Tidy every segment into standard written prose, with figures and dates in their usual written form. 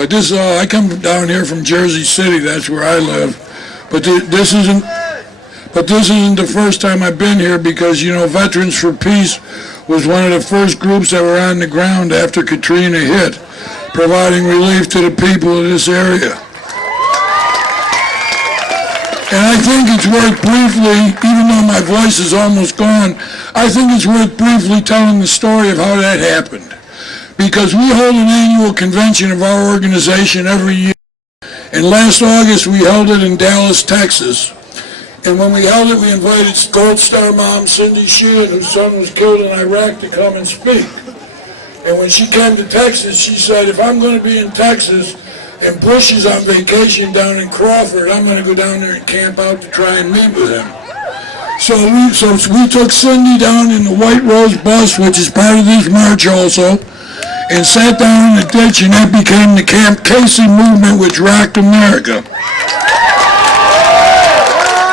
But this, I come down here from Jersey City. That's where I live. But this isn't. But this isn't the first time I've been here because, you know, Veterans for Peace was one of the first groups that were on the ground after Katrina hit, providing relief to the people of this area. And I think it's worth briefly, even though my voice is almost gone, I think it's worth briefly telling the story of how that happened. Because we hold an annual convention of our organization every year. And last August we held it in Dallas, Texas. And when we held it, we invited Gold Star mom Cindy Sheehan, whose son was killed in Iraq, to come and speak. And when she came to Texas, she said, if I'm going to be in Texas and Bush is on vacation down in Crawford, I'm going to go down there and camp out to try and meet with him. So we took Cindy down in the White Rose bus, which is part of this march also, and sat down in the ditch, and that became the Camp Casey movement, which rocked America.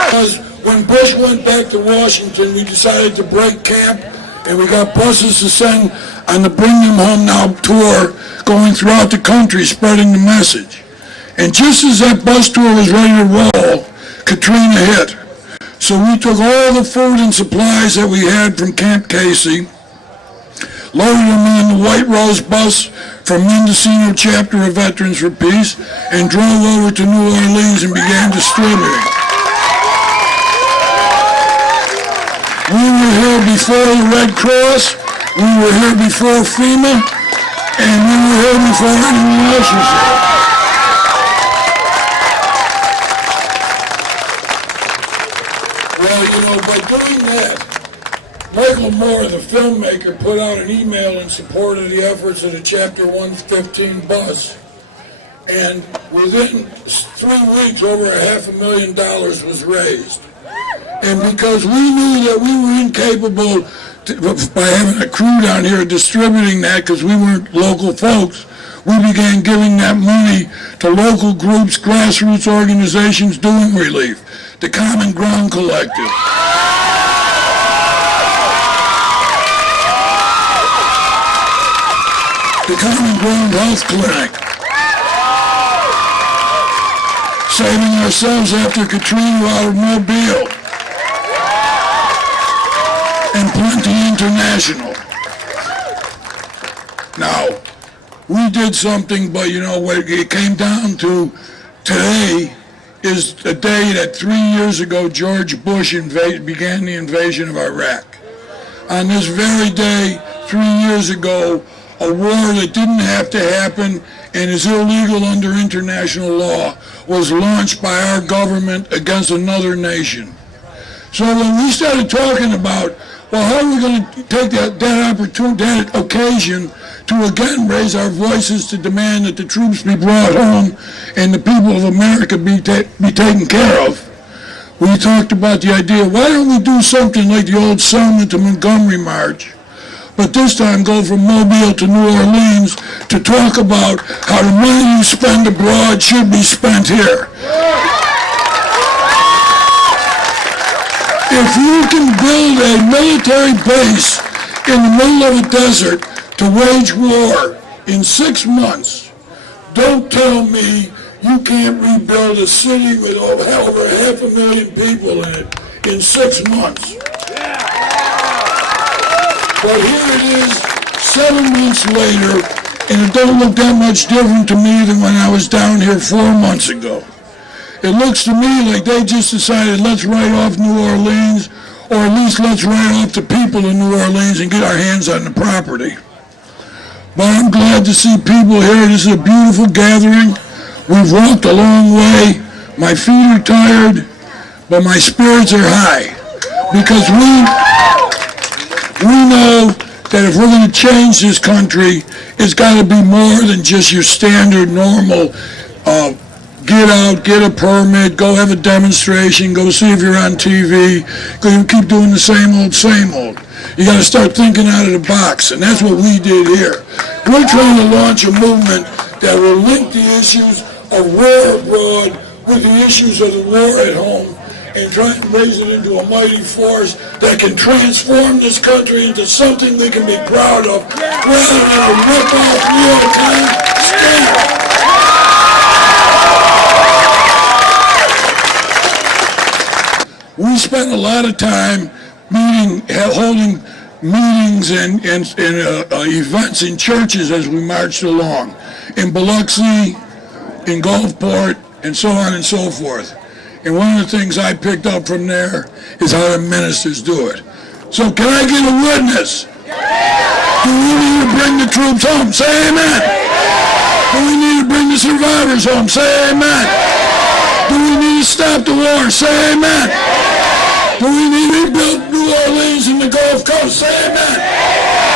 Because when Bush went back to Washington, we decided to break camp, and we got buses to send on the Bring Them Home Now tour, going throughout the country, spreading the message. And just as that bus tour was ready to roll, Katrina hit. So we took all the food and supplies that we had from Camp Casey, loaded them in the White Rose bus from Mendocino chapter of Veterans for Peace, and drove over to New Orleans and began distributing. We were here before the Red Cross, we were here before FEMA, and we were here before anyone else was here. Well, you know, by doing that, Michael Moore, the filmmaker, put out an email in support of the efforts of the Chapter 115 bus. And within 3 weeks, over $500,000 was raised. And because we knew that we were incapable by having a crew down here distributing that, because we weren't local folks, we began giving that money to local groups, grassroots organizations doing relief, the Common Ground Collective. The Common Ground Health Clinic. Saving Ourselves After Katrina out of Mobile. And Plenty International. Now, we did something, but you know, what it came down to today is the day that 3 years ago George Bush began the invasion of Iraq. On this very day, 3 years ago, a war that didn't have to happen and is illegal under international law was launched by our government against another nation. So when we started talking about, well, how are we going to take that opportunity, that occasion to again raise our voices to demand that the troops be brought home and the people of America be taken care of, we talked about the idea, why don't we do something like the old Selma to Montgomery March, but this time go from Mobile to New Orleans to talk about how the money you spend abroad should be spent here. If you can build a military base in the middle of a desert to wage war in 6 months, don't tell me you can't rebuild a city with over 500,000 people in it in 6 months. But here it is, 7 months later, and it don't look that much different to me than when I was down here 4 months ago. It looks to me like they just decided, let's write off New Orleans, or at least let's write off the people in New Orleans and get our hands on the property. But I'm glad to see people here. This is a beautiful gathering. We've walked a long way. My feet are tired, but my spirits are high. Because we know that if we're going to change this country, it's got to be more than just your standard, normal, get out, get a permit, go have a demonstration, go see if you're on TV, go keep doing the same old, same old. You got to start thinking out of the box, and that's what we did here. We're trying to launch a movement that will link the issues of war abroad with the issues of the war at home, and try and raise it into a mighty force that can transform this country into something we can be proud of, rather than a rip-off New York Times state. spent a lot of time holding meetings and events in churches as we marched along, in Biloxi, in Gulfport, and so on and so forth. And one of the things I picked up from there is how the ministers do it. So can I get a witness? Do we need to bring the troops home? Say amen. Do we need to bring the survivors home? Say amen. Do we need to stop the war? Say amen. Do we need to rebuild New Orleans and the Gulf Coast? Say amen.